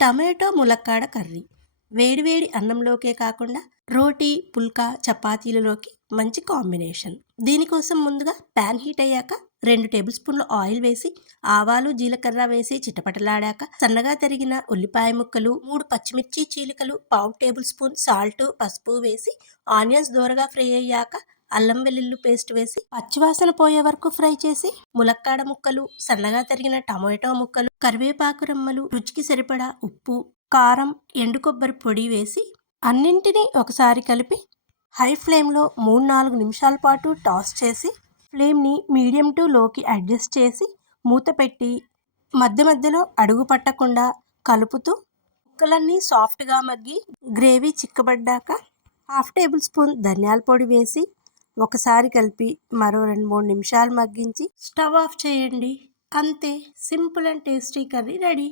Tomato ములక్కాడ curry వేడివేడి అన్నంలోకే కాకుండా రోటీ, పుల్కా, చపాతీలలోకి మంచి కాంబినేషన్. దీనికోసం ముందుగా ప్యాన్ హీట్ అయ్యాక 2 టేబుల్ స్పూన్ల ఆయిల్ వేసి ఆవాలు, జీలకర్ర వేసి చిటపటలాడాక సన్నగా తరిగిన ఉల్లిపాయ ముక్కలు, 3 పచ్చిమిర్చి చీలికలు, పావు టేబుల్ స్పూన్ సాల్ట్, పసుపు వేసి ఆనియన్స్ దోరగా ఫ్రై అయ్యాక అల్లం వెల్లుల్లి పేస్ట్ వేసి పచ్చివాసన పోయే వరకు ఫ్రై చేసి ములక్కాడ ముక్కలు, సన్నగా తరిగిన టమాటో ముక్కలు, కరివేపాకు రెమ్మలు, రుచికి సరిపడా ఉప్పు, కారం, ఎండు కొబ్బరి పొడి వేసి అన్నింటినీ ఒకసారి కలిపి హై ఫ్లేమ్లో 3-4 నిమిషాల పాటు టాస్ చేసి ఫ్లేమ్ని మీడియం టు లోకి అడ్జస్ట్ చేసి మూత పెట్టి మధ్య మధ్యలో అడుగు పట్టకుండా కలుపుతూ ముక్కలన్నీ సాఫ్ట్గా మగ్గి గ్రేవీ చిక్కబడ్డాక హాఫ్ టేబుల్ స్పూన్ ధనియాల పొడి వేసి ఒకసారి కలిపి మరో 2-3 నిమిషాలు మగ్గించి స్టవ్ ఆఫ్ చేయండి. అంతే, simple and tasty curry ready.